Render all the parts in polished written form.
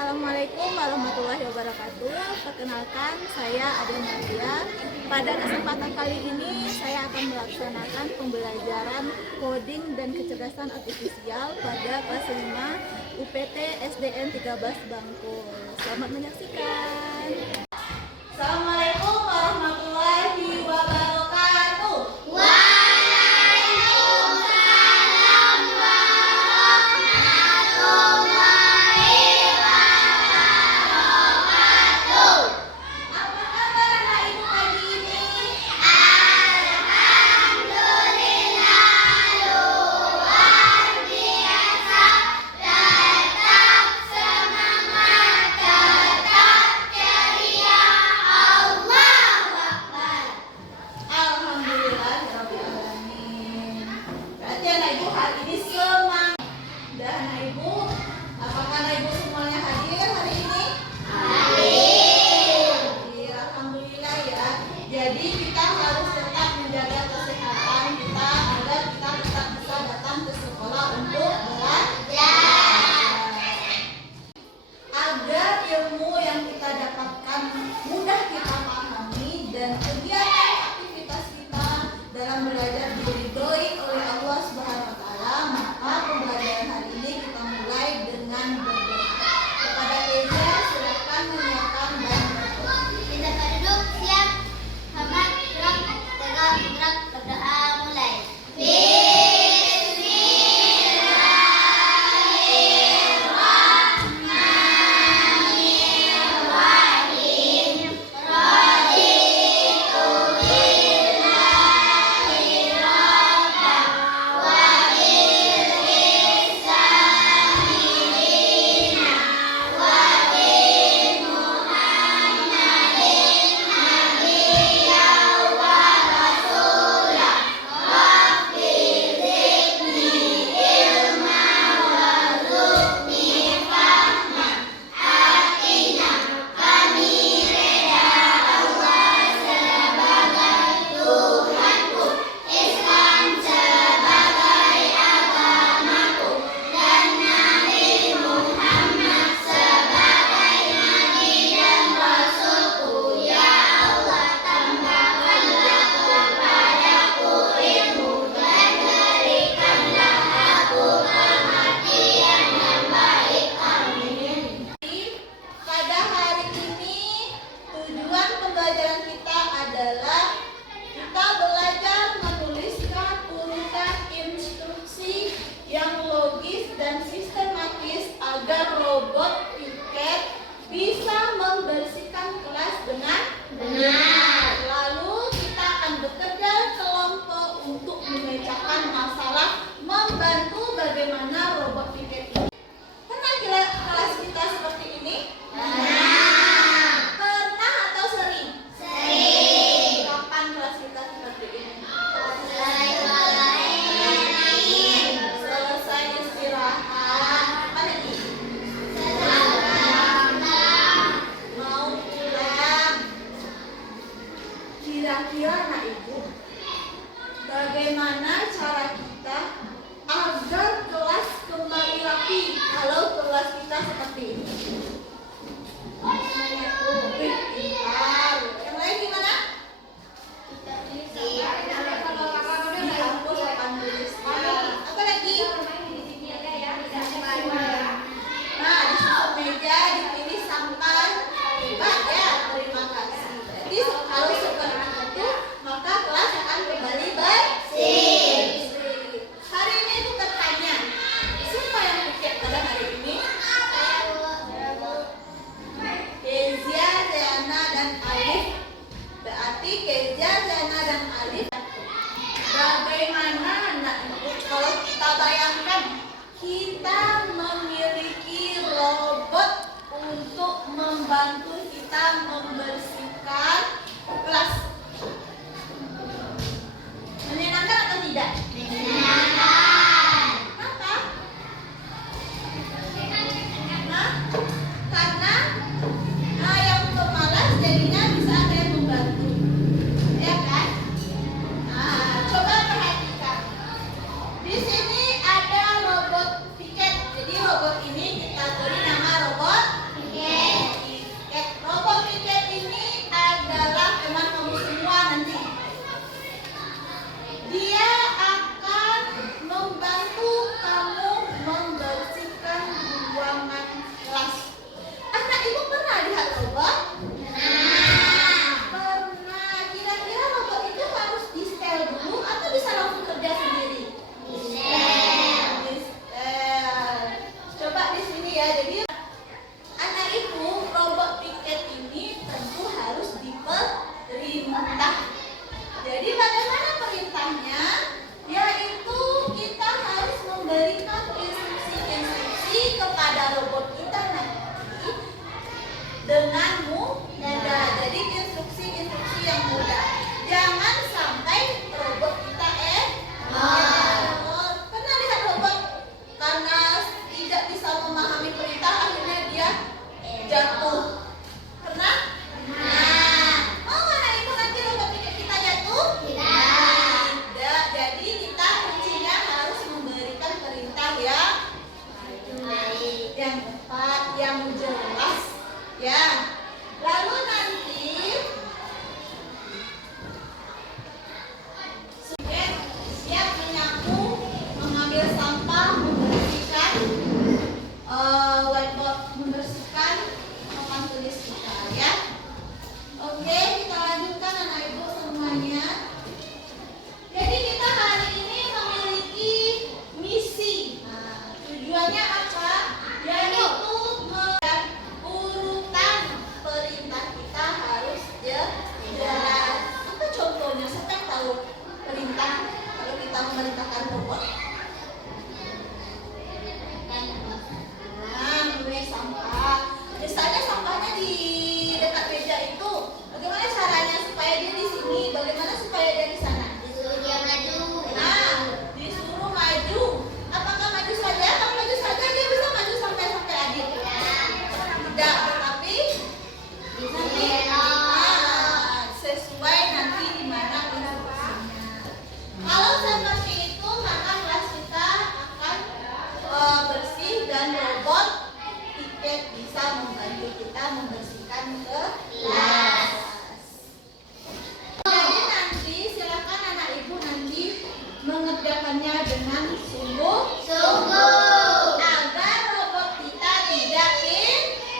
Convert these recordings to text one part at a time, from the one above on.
Assalamualaikum warahmatullahi wabarakatuh. Perkenalkan, saya Ade Maria. Pada kesempatan kali ini saya akan melaksanakan pembelajaran coding dan kecerdasan artifisial pada kelas 5 UPT SDN 13 Bangkul. Selamat menyaksikan. Assalamualaikum warahmatullahi wabarakatuh. Jadi kita harus tetap menjaga kesehatan kita agar kita tetap bisa datang ke sekolah untuk belajar. Agar ilmu yang kita dapatkan mudah kita pahami dan kegiatan aktivitas kita dalam belajar diridhoi oleh Allah Subhanahu wa taala, maka pembelajaran hari ini kita mulai dengan berdoa. Kepada Keza, silakan menyiapkan dan berdoa. Kita berduduk siap. Selamat gerak berdoa mulai. Bismillahirrahmanirrahim. Raditu billahi rabban wa bil islami dinan wa bi Muhammadin nabiyyan wa rasulah. Rabbi zidni ilman warzuqni fahman. Artinya kami reda Allah sebagai Tuhanku, Islam sebagai agamaku, dan Nabi Muhammad sebagai Nabi dan Rasulku. Ya Allah, tambahkanlah kepadaku ilmu dan berikanlah aku pengertian yang baik. Amin. Pada hari ini tujuan pembelajaran kita adalah kita belajar menuliskan urutan instruksi yang logis dan sistematis agar robot piket bisa membersihkan kelas dengan benar. Lalu kita akan bekerja kelompok untuk memecahkan masalah, membantu bagaimana robot piket ini. Pernah kelas kita seperti ini? Pernah atau sering? Sering. Kapan kelas kita seperti ini? Selesai istirahat. Apa lagi? Mau pulang. Kira-kira anak ibu, bagaimana cara kita agar kelas kembali rapi kalau kelas kita seperti ini? Pintar. Yang lain gimana? Dihapus papan tuliskan. Apa lagi? Nah, disusun meja, dipilih sampai hebat ya. Terima kasih. Jadi kalau seperti itu, maka kelas akan kembali bersih. Hari ini itu bertanya, siapa yang piket pada hari ini? Kezia, Zena, dan Alif. Berarti Kezia, Zena, dan Alif. Bagaimana anak ibu kalau kita bayangkan kita memiliki robot untuk membantu kita membersihkan kelas? Menyenangkan atau tidak? Menyenangkan. Kenapa? Karena yang pemalas jadinya bisa ada yang membantu, ya kan? Nah, coba perhatikan. Di sini ada robot piket. Jadi robot ini kita beri nama robot sampah, membersihkan whiteboard, membersihkan papan tulis kita ya. Oke, kita lanjutkan anak ibu semuanya. Jadi kita hari ini memiliki misi. Nah, tujuannya apa? Yaitu urutan perintah kita harus jelas. Apa contohnya? Siapa yang tahu perintah kalau kita memerintahkan robot? Nah, memilih sampah. Misalnya sampahnya di dekat meja itu, bagaimana caranya supaya dia di sini? Bagaimana supaya dia di sana? Disuruh dia maju. Nah, disuruh maju. Apakah maju saja? Kalau maju saja dia bisa maju sampai adik. Tidak, tetapi nanti sesuai nanti di mana instruksinya. Kalau seperti itu maka kelas kita akan bersih dan robot tiket bisa membantu kita membersihkan kelas. Jadi nanti silakan anak ibu nanti mengerjakannya dengan sungguh agar robot kita tidak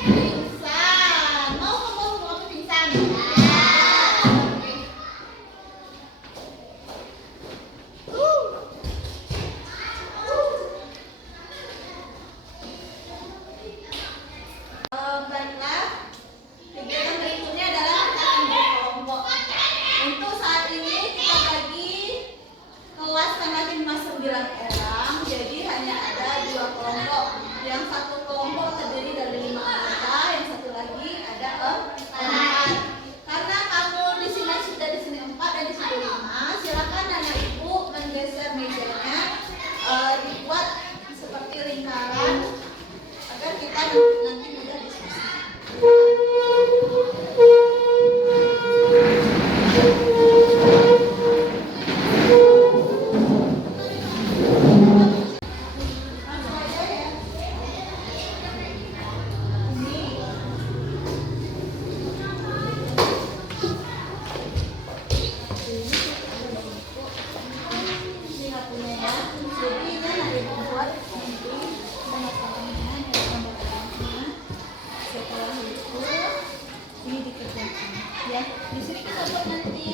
pingsan. Mau robot pingsan? Baiklah, kegiatan berikutnya adalah kita akan berkelompok. Untuk saat ini kita bagi kelas karena cuma 9 orang, jadi hanya ada 2 kelompok. Yang satu kelompok terdiri dari 5 anggota, yang satu lagi ada 4. Karena kamu di sini sudah di sini 4 dan di sini 5, silakan anak ibu menggeser mejanya, dibuat seperti lingkaran agar kita nanti mudah diskusi. Langsung aja ya. Ini nggak punya ya. Jadi ini nanti dibuat nanti tanda-tandanya dan gambar-gambarnya. Setelah itu ini dikerjakan. Ya, di sini kita buat nanti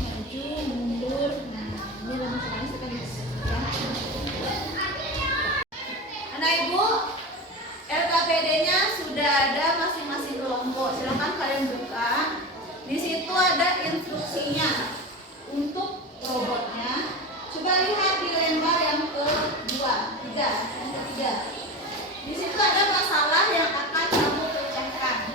maju, mundur. Nah, ini rumus-rumusnya sekali ya. Anak ibu, LKPD-nya sudah ada masing-masing kelompok. Silakan kalian buka. Di situ ada instruksinya untuk robotnya. Coba lihat di lembar yang yang ketiga. Di situ ada masalah yang akan kamu pecahkan.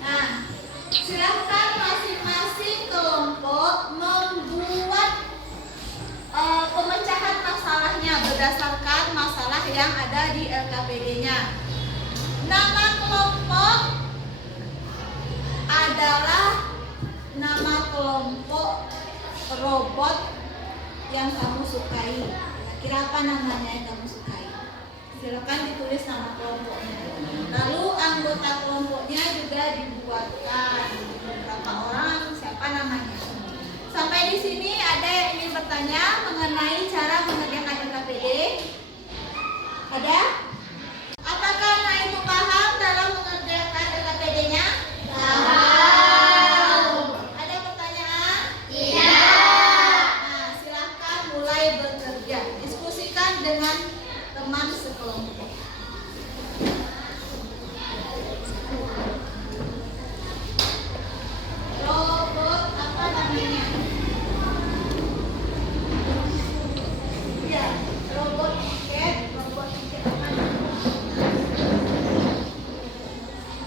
Nah, silahkan masing-masing kelompok membuat pemecahan masalahnya berdasarkan masalah yang ada di LKPD-nya. Nama kelompok adalah nama kelompok robot yang kamu sukai. Kira apa namanya yang kamu sukai? Silakan ditulis nama kelompoknya. Lalu anggota kelompoknya juga dibuatkan. Berapa orang, siapa namanya. Sampai di sini ada yang ingin bertanya mengenai cara mengerjakan LKPD? Ada? Apakah anak ibu paham dalam mengerjakan LKPD-nya? Paham. Ada pertanyaan? Tidak. Nah, silahkan mulai bekerja. Diskusikan dengan teman sekelompok. Robot apa namanya? Ya, robot tiket apa namanya?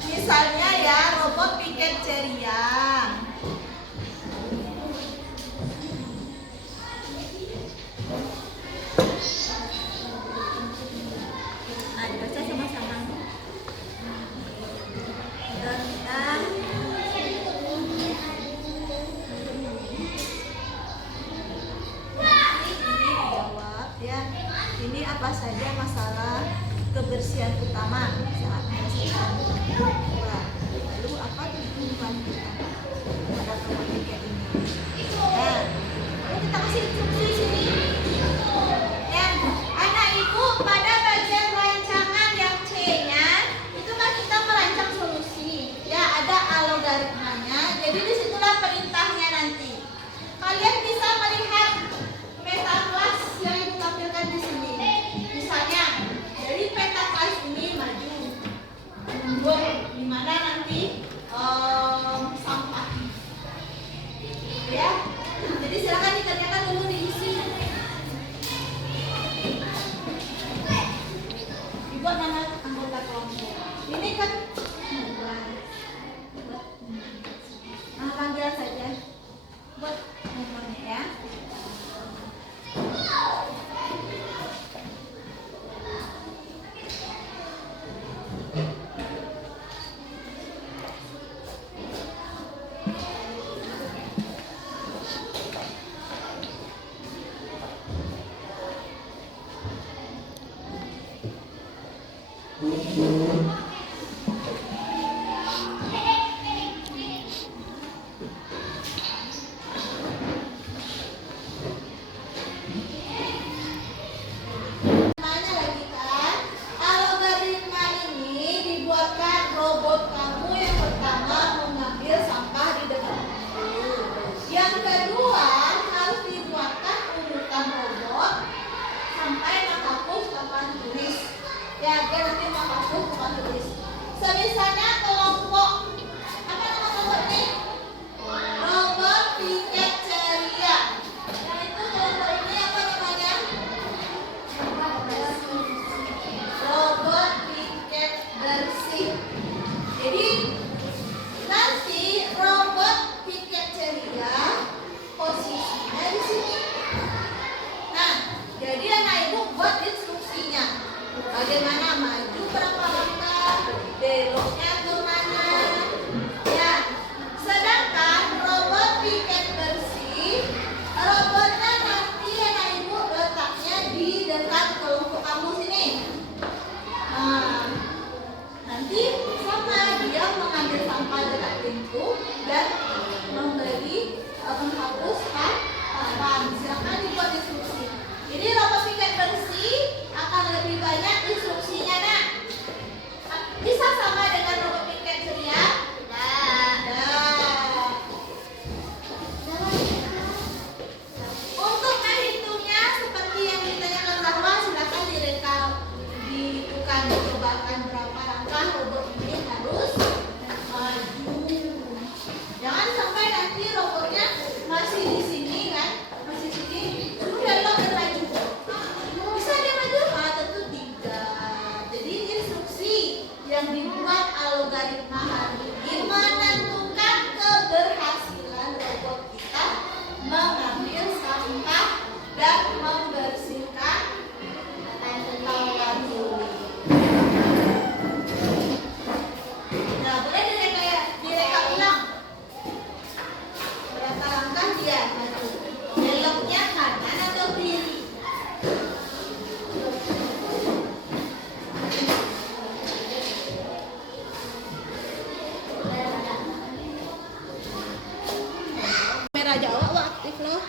Misalnya ya, robot piket ceria. Nah, dibaca sama-sama. Tentang dijawab ya. Ini apa saja masalah kebersihan utama saat menyelesaikan dua. Lalu apa tujuan kita pada robot piket ini? Nah, lalu kita kasih instruksi di sini. mana anggota kelompok. Ini kan panggilan saja buat nomornya ya. Namanya lagi kan, algoritma ini dibuatkan robot kamu yang pertama mengambil sampah di depan. Yang kedua harus dibuatkan urutan robot sampai menghapus papan tulis. Ya, dia nanti menghapus papan tulis. Semisalnya kelompok apa nama kelompok ini? Robot piket ceria. Nah itu kelompok ini apa namanya? Robot piket bersih. Jadi nanti robot piket ceria posisinya di sini. Nah, jadi anak ibu buat instruksinya. Bagaimana maju berapa langkah, beloknya kemana. Ya, sedangkan robot piket bersih, robotnya nanti anak ibu letaknya di dekat kelompok kamu sini. Nah, nanti sama dia mengambil sampah dekat pintu dan memberi menghapus papan. Silakan dibuat instruksi. Jadi robot piket bersih akan lebih banyak instruksinya, nak. Bisa sama dengan robot piket ceria? Tidak. Untuk menghitungnya seperti yang ditanyakan bahwa silakan direkam, dibutuhkan dicobakan berapa langkah robot ini harus maju. Jangan sampai nanti robotnya masih di sini kan, masih sini, lalu belok dan maju. Bisa dia maju? Tentu tidak. Jadi instruksi yang dibuat algoritma hari ini menentukan keberhasilan robot kita mengambil sampah dan membersihkan papan tulis. Nah, boleh direka ulang. Berapa langkah dia maju? Beloknya kanan atau kiri? Merah Jawa lo aktif loh.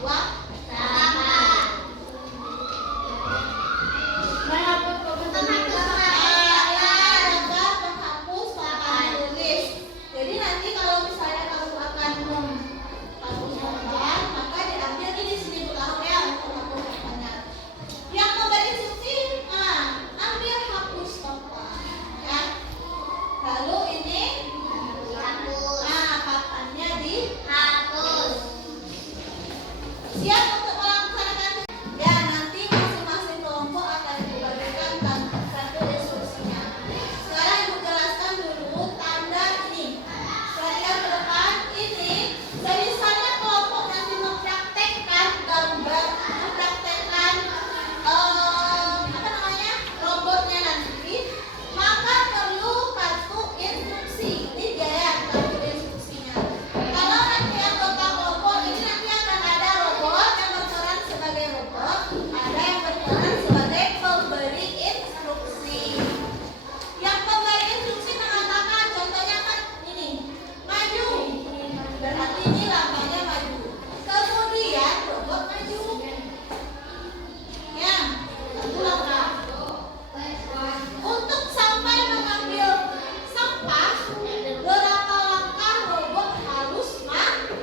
membuat Sampah. Penghapus papan tulis. Jadi nanti kalau misalnya kamu akan menghapus papan, maka diambil ini di sini bertaruh ya untuk hapus papannya. Yang memberi instruksi, ambil hapus papan, ya. Lalu ini, Dihapus. papannya Hapus. siap untuk melaksanakan. Ya, nanti masing-masing kelompok akan dibagikan satu instruksinya. Sekarang Ibu jelaskan dulu tanda ini. Perhatikan ke depan ini. Misalnya kelompok nanti mempraktekkan gambar, mempraktekkan robotnya nanti, maka perlu kartu instruksi. Ini dia ya kartu instruksinya. Kalau nanti anggota kelompok ini nanti akan ada robot yang berperan sebagai robot, ada yang berperan sebagai pemberi instruksi. Yang pemberi instruksi mengatakan, contohnya kan ini, maju. Berarti ini lambangnya maju. Kemudian robot maju. Ya, satu langkah. Untuk sampai mengambil sampah, berapa langkah robot harus maju?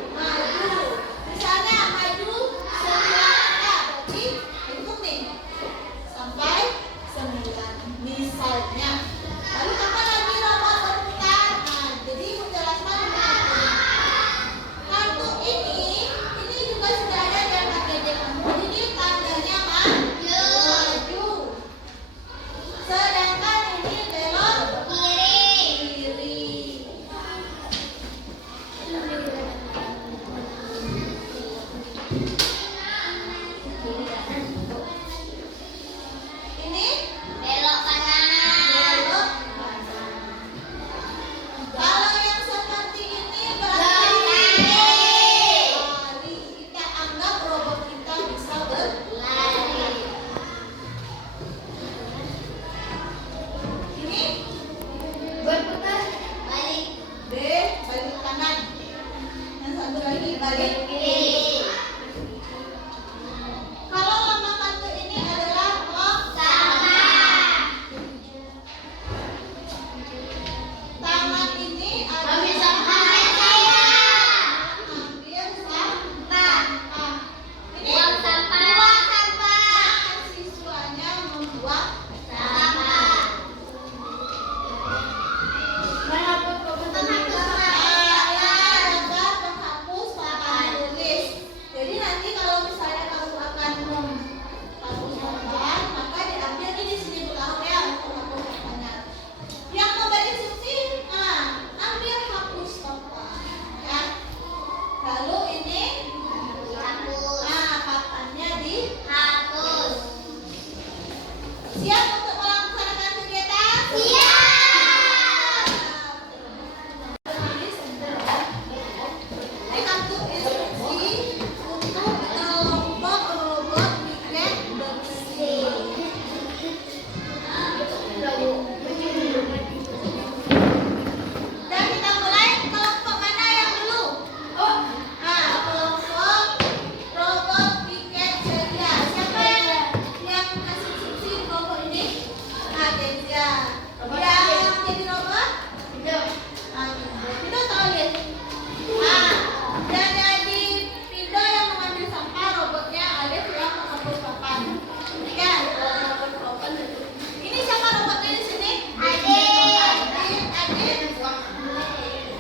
Misalnya maju 9 langkah, berarti hitung nih sampai 9 misalnya. Lalu apa lagi robot berputar? Jadi Ibu jelaskan dulu. Kartu ini juga sudah ada di atas meja kamu. Ini tandanya maju. Sedangkan ini belok kiri. Ini Belok kanan. belok kanan. Kalau yang seperti ini berarti lari. Kita anggap robot kita bisa berlari. Ini Berputar. Balik. B, balik kanan. Yang satu lagi balik Kiri. Kalau lama kartu ini adalah Sampah. tangan ini Ambil adalah sampah. ambil sampah. Ini Buang sampah. buang sampah. Siswanya membuang Sampah. penghapus papan tulis. Jadi nanti kalau misalnya kamu akan menghapus papan, maka diambil ini di sini bertaruh ya untuk hapus papannya. Yang memberi instruksi, ambil hapus papan, ya. Lalu ini, Dihapus. papannya Hapus. siap untuk melaksanakan kegiatan. Siap. Ini kartu instruksi untuk kelompok robot piket bersih. Dan kita mulai kelompok mana yang dulu? Kelompok robot piket ceria. Siapa yang kasih instruksi kelompok ini? Kezia. Yang jadi robot? Pindo atau Alif? Dan jadi Pindo yang mengambil sampah, robotnya Alif yang menghapus papan. Ya, ini siapa robotnya di sini? Adit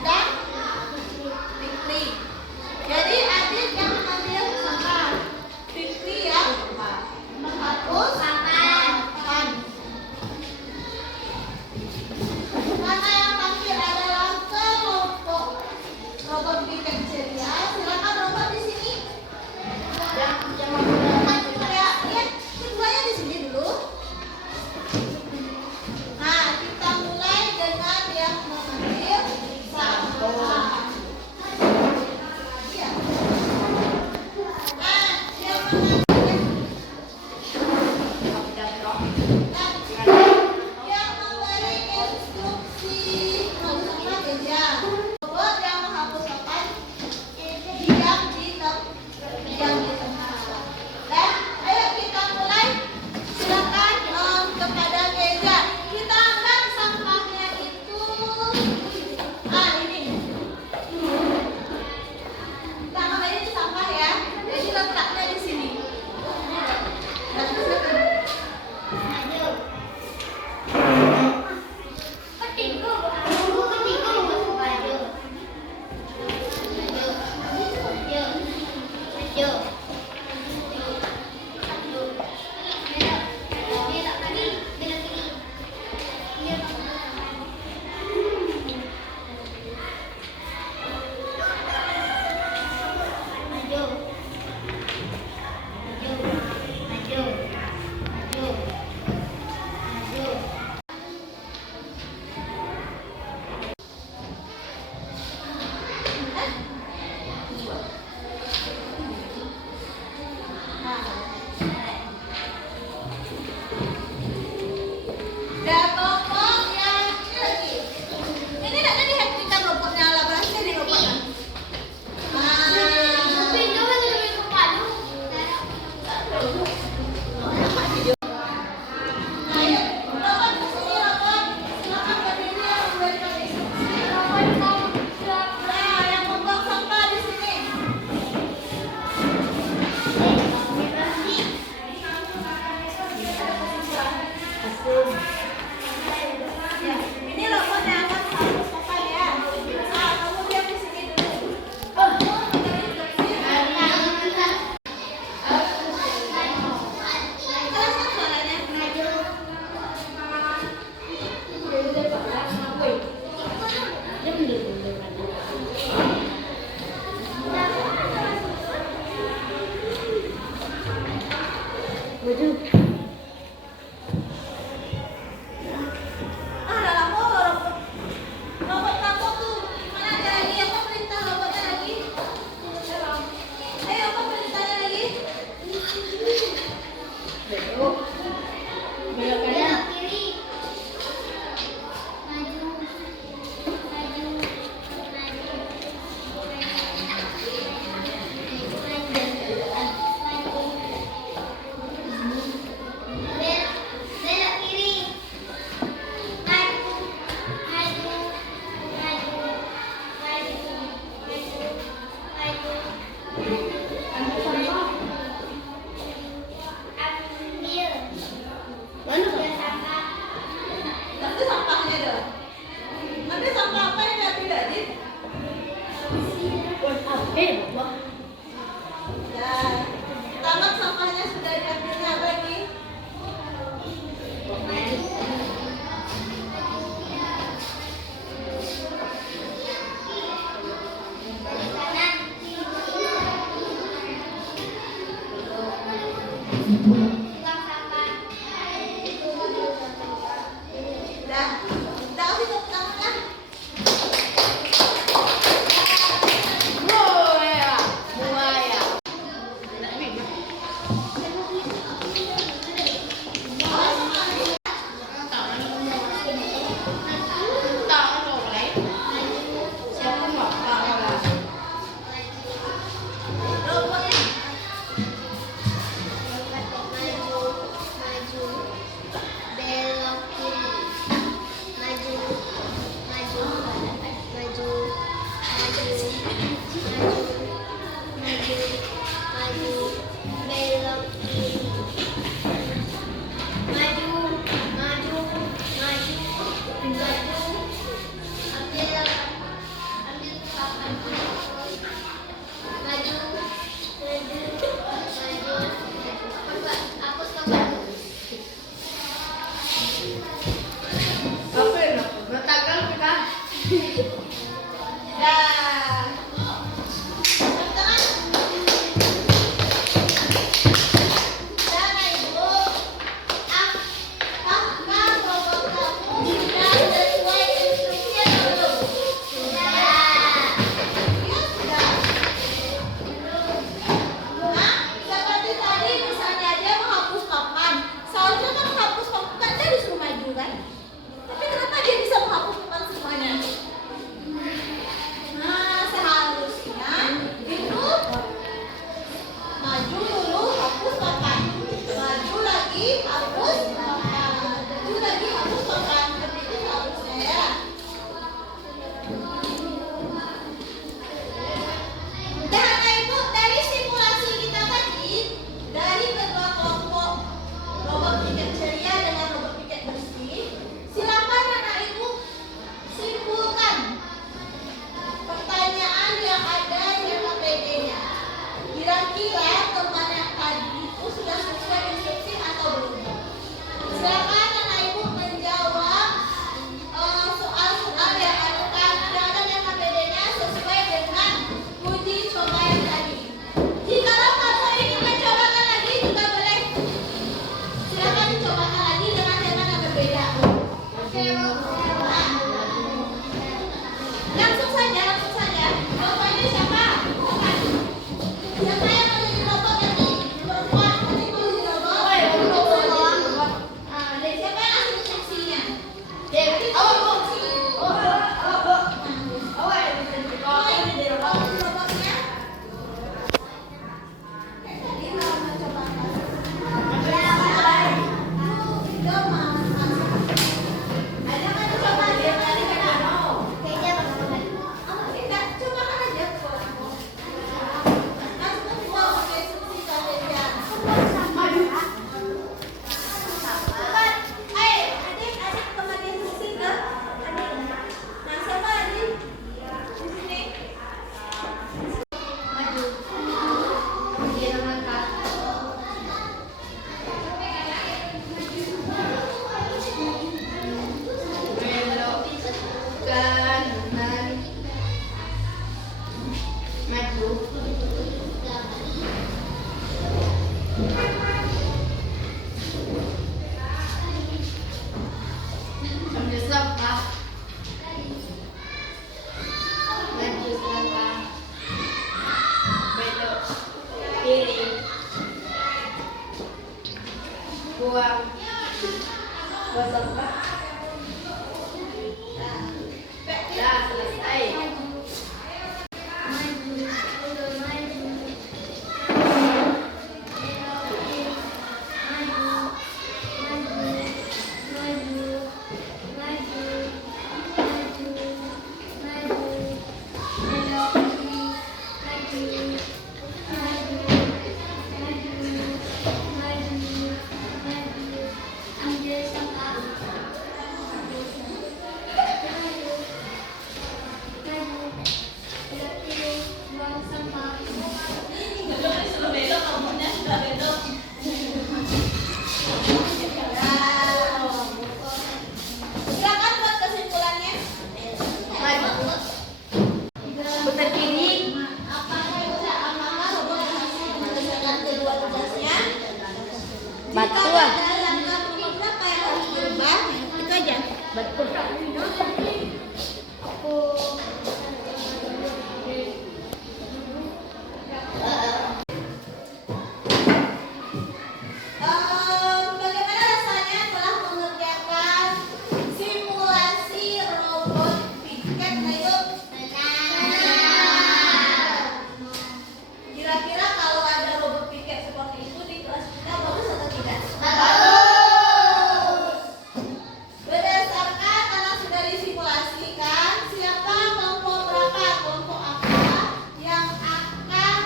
dan Fikri. Jadi Adit yang mengambil sampah, Fikri yang menghapus papan. Karena yang tampil adalah kelompok robot piket ceria, silakan robot di sini. Ya, lihat keduanya di sini dulu. Kita mulai dengan yang mengambil sampah. Iya. Yang mengambil yang memberi instruksi menghapus meja. Robot yang menghapus papan diam di tempat yang Ah, ada robot. Robot kamu tuh. Mana ada lagi? Apa perintah robotnya lagi? Ayo, apa perintahnya lagi? Belok kiri. Maju. Maju. Belok kiri. Maju. Maju. Maju. Maju. Maju. Ambil. Ambil sampah. Nanti sampahnya dong. Nanti sampah apa yang diambil tadi? Ya. Tamat sampahnya sudah diambilnya apa ini? Buang sampah. Dah. Kita kasih tepuk tangan lah. Robotnya. Maju. Maju. Belok kiri. Maju. Maju. Maju. Maju. Maju. Maju. Belok kiri. Maju. Maju. Maju. Maju. Ambil papan. Maju. Maju. Maju. Hapus papan. Dah. Tepuk tangan. Dah, Ibu. Apakah robot kamu sudah sesuai instruksi atau belum? Ya, sudah. Nah, seperti tadi misalnya dia menghapus papan. Seharusnya kan menghapus papan kan dia disuruh maju kan? Tapi kenapa dia bisa menghapus papan semuanya? Nah, seharusnya itu maju dulu, hapus papan. Maju lagi, hapus papan. Maju lagi, hapus papan. Seperti itu seharusnya ya. Dan Anak Ibu, dari simulasi kita tadi, dari kedua kelompok robot piket ceria dengan robot piket bersih, silakan Anak Ibu simpulkan pertanyaan yang ada di KPD-nya. Kira-kira teman yang tadi itu sudah sesuai instruksi atau belum? Silakan Anak Ibu menjawab soal-soal yang ada di KPD-nya sesuai dengan uji coba yang tadi. Jika kamu ingin mencobakan lagi juga boleh. Silakan dicobakan lagi dengan tema yang berbeda. Oke, Bu. Nah, langsung saja. Bapaknya siapa? Bukan. Siapa yang mau jadi robot nanti? Perempuan nanti mau jadi robot. Dari siapa buang sampah. Dah selesai. Silakan buat kesimpulannya. Putar kiri. Apakah robot berhasil menyelesaikan kedua tugasnya? Batu Jika ah. ada langkah berikutnya apa yang harus dirubah? Itu aja. Betul. Bagaimana rasanya telah mengerjakan simulasi robot piket Ayo? Kira-kira kalau ada robot piket seperti itu di kelas kita bagus atau tidak? Berdasarkan karena sudah disimulasikan, siapa kelompok berapa, kelompok apa yang akan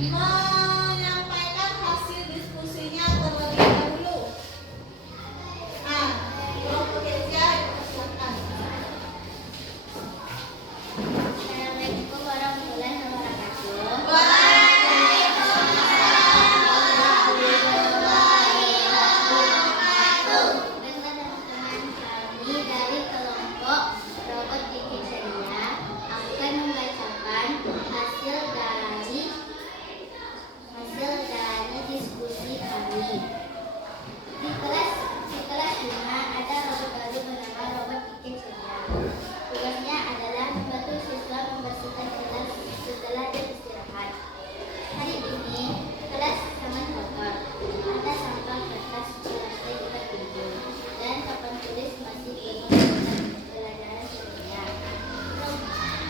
menyampaikan hasil diskusinya terlebih dahulu? Kelompok Kezia, silakan. Assalamualaikum warahmatullahi wabarakatuh. Bersama teman-teman kami dari kelompok robot bikin ceria akan membacakan hasil dari diskusi kami. Di kelas 5 ada robot baru bernama robot bikin ceria. Tugasnya adalah membantu siswa membersihkan kelas setelah beristirahat. Hari ini kelas sangat kotor. Ada sampah kertas, plastik, dan tisu, dan papan tulis masih penuh dengan pelajaran kimia.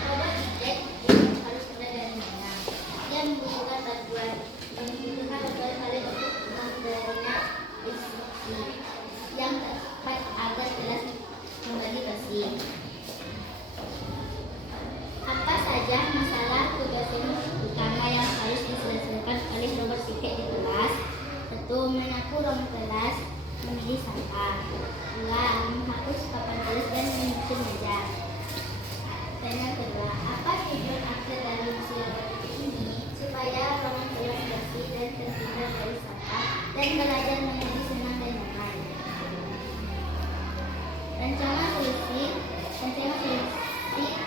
Robot piket harus mudah dan ringan. Dia membutuhkan bantuan kalian untuk memberinya instruksi yang tepat agar kelas kembali bersih. Apa saja masalah tugas utama yang harus diselesaikan oleh robot piket di kelas? 1. Menyapu ruang kelas, memilih sampah. 2. Menghapus papan tulis dan menyusun meja. Pertanyaan kedua, apa tujuan akhir dari misi robot piket ini? Supaya ruangan kelas bersih dan terhindar dari sampah dan belajar menjadi senang dan nyaman. Rancangan solusi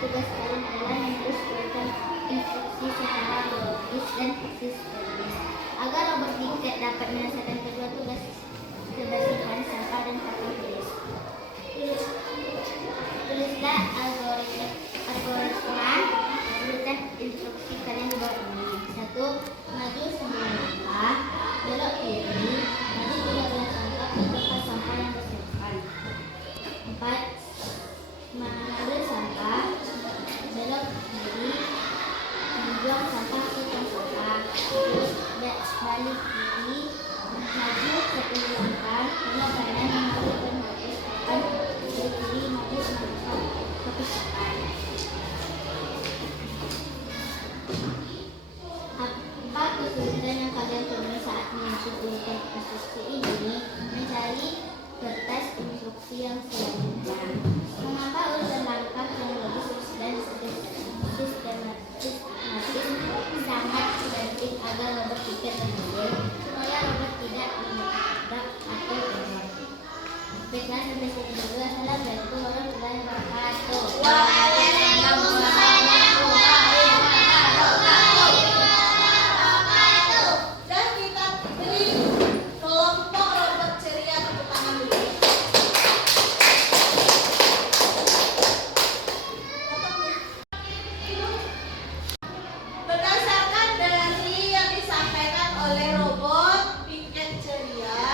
tugas kalian adalah menulis berikan instruksi secara logis dan sistematis agar robot piket dapat menyelesaikan kedua tugas kebersihan sampah dan papan tulis. Tulislah algoritma dan instruksi kalian di bawah ini. 1. Maju sebelum langkah, belok kiri, maju 13 langkah ke tempat sampah yang disiapkan. 4. Mengambil sampah, belok kiri, membuang sampah ke tong sampah. Terus balik kiri, maju 10 langkah, belok kanan, mengambil dan menghapus papan. Kiri kiri, maju 6 langkah, hapus papan. Apa kesulitan yang kalian temui saat menyusun instruksi ini? Mencari kertas instruksi yang selanjutnya. Mengapa urutan langkah kronologis dan sistematis sangat penting agar robot piket berhasil, supaya robot tidak menabrak atau error. Baiklah, sampai sini dulu. Assalamualaikum warahmatullahi wabarakatuh. Dan kita beri kelompok robot ceria tepuk tangan dulu. Berdasarkan dari yang disampaikan oleh robot piket ceria,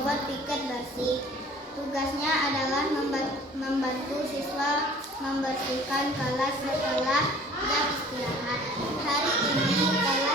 robot piket bersih. Tugasnya adalah membantu siswa membersihkan kelas setelah jam istirahat. Hari ini kelas